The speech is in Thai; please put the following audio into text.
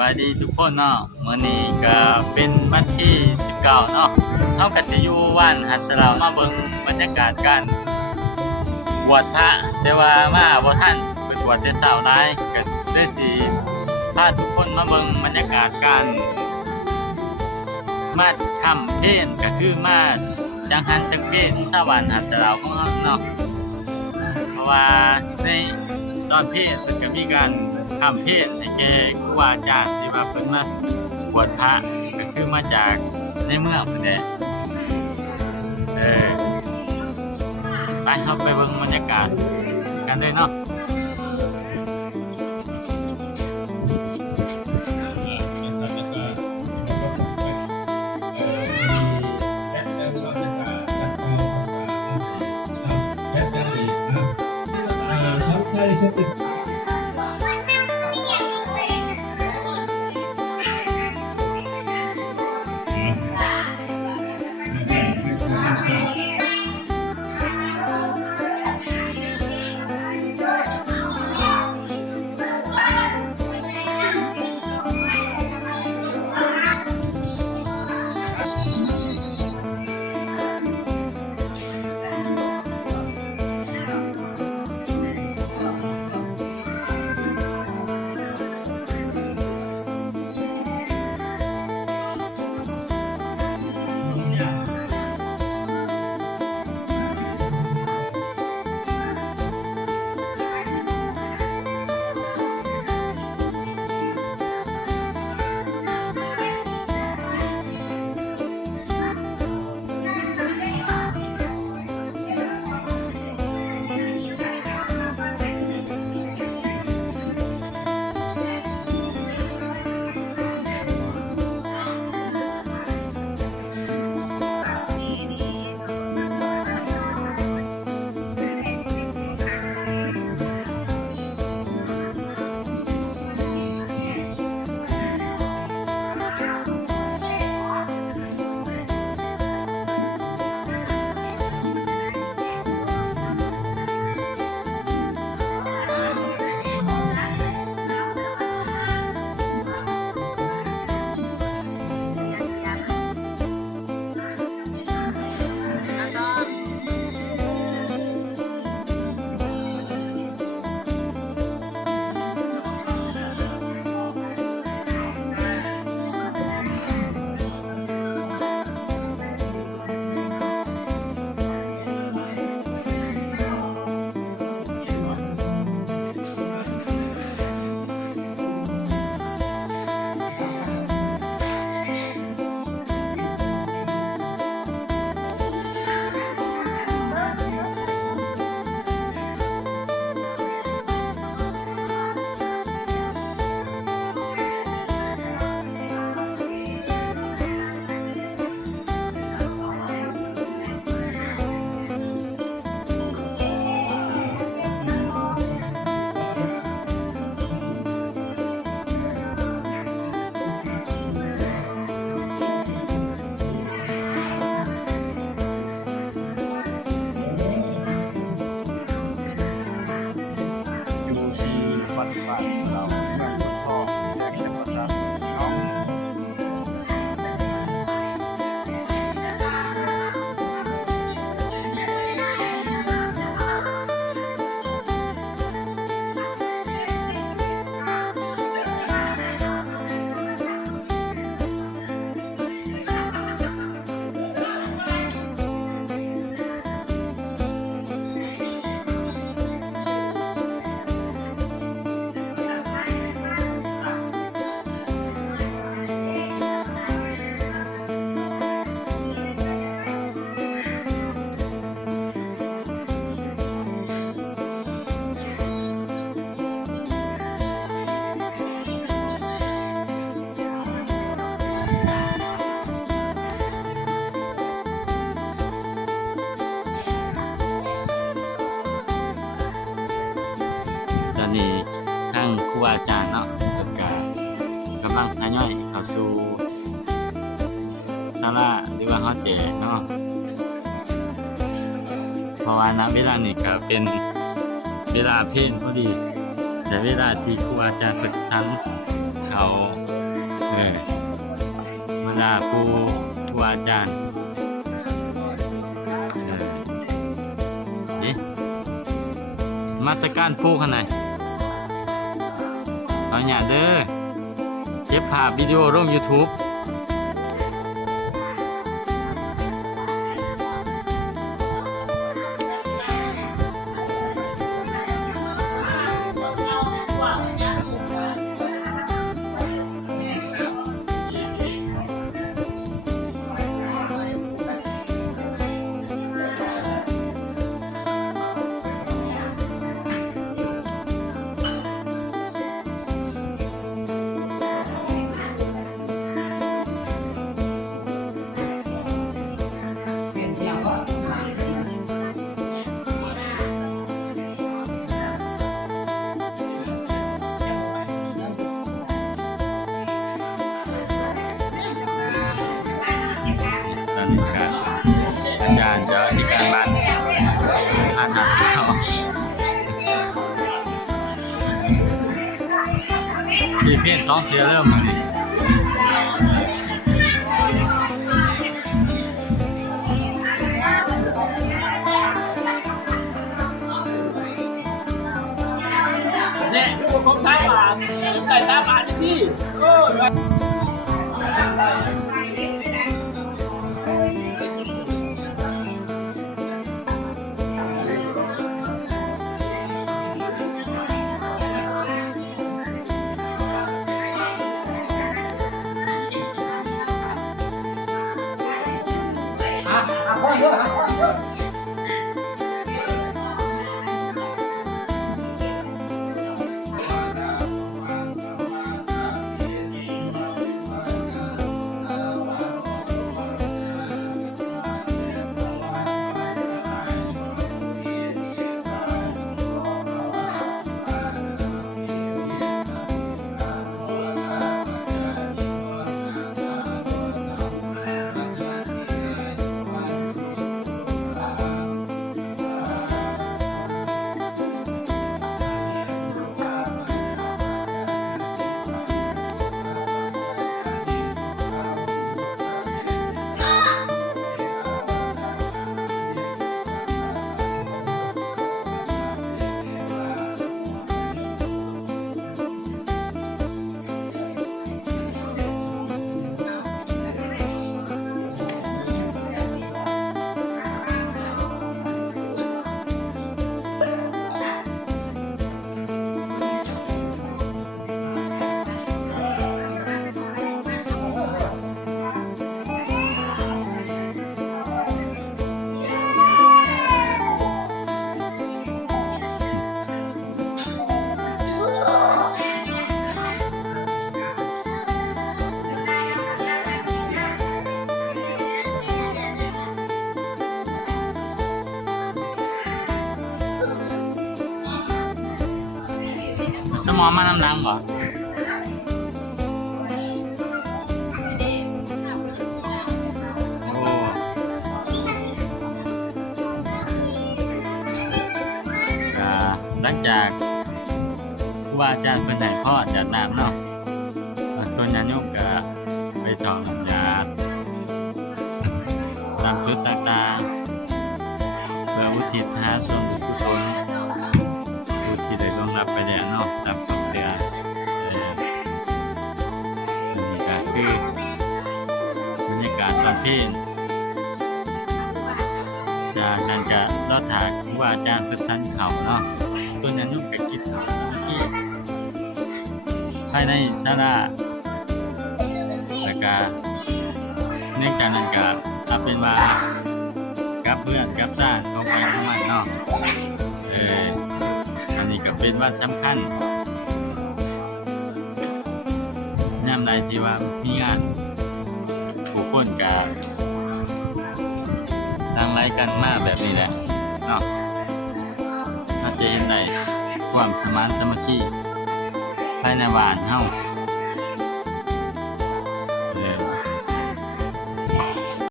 บายดีทุกคนเนาะมื้อนี้ก็เป็นวันที่19เนาะเฮาก็สิอยู่บ้านหัดสะเลามาเบิ่งบรรยากาศการบวชพระแต่ว่ามาบ่ทันเพิ่นบวชแต่เช้าหลายก็เลยสิพาทุกคนมาเบิ่งบรรยากาศการมาค่ำเพลก็คือมาจังหันจังเพลชาวบ้านหัดสะเลาของเฮาเนาะเพราะว่าในตอนเพลเพิ่นก็มีการค่ำเพลให้แก่ครูบาอาจารย์ที่ว่าเพิ่นมาบวชพระก็คือมาจากในเมืองพุ่นแหละไปครับไปเบิ่งบรรยากาศกันเลยเนาะตอนนี้ทางครูบาอาจารย์เนาะเพิ่นก็กำลังทยอยเข้าสู่ศาลาหรือว่าฮอดแจเนาะเพราะว่าณเวลานี้ก็เป็นเวลาเพลพอดีแต่เวลาที่ครูอาจารย์เพิ่นสั่งเขา มาลาครูอาจารย์นี่มาสการปูข้างในเอาอย่าเด้อเก็บภาพวิดีโอลง YouTubeอาจารย์จะที่การบ้านท่านหาเสียวที่เพี้ยนช่องเสียเริ่มเลยเนี่ยทุกคนใช้บาทใส่3 บาทที่สมอมาน้ำน้ำบ่หลังจากครูบาอาจารย์เป็นไหนพ่อจัดน้ำเนาะตัวยาโยมก็ไปถอดน้ำยาตามจุดต่างๆเพื่ออุทิศหาส่วนบุญกุศลผู้ที่ได้ร่วงรับไปแล้วเนาะตามความเชื่อนี่ก็คือบรรยากาศตอนเพลงจากนั้นก็รอดถากครูบาอาจารย์เป็นสันเขาเนาะตัวยาโยมก็คิดที่ภายในศาลาแล้วก็เนื่องจากนั้นก็ถ้าเป็นว่ากับเพื่อนกับซ่านของใครของมันเนาะอันนี้ก็เป็นวันสำคัญยามใดที่ว่ามีงานผู้คนก็ทางไลฟ์กันมาแบบนี้แหละเนาะถ้าจะเห็นได้ความสมานสามัคคีภายในบ้านเฮา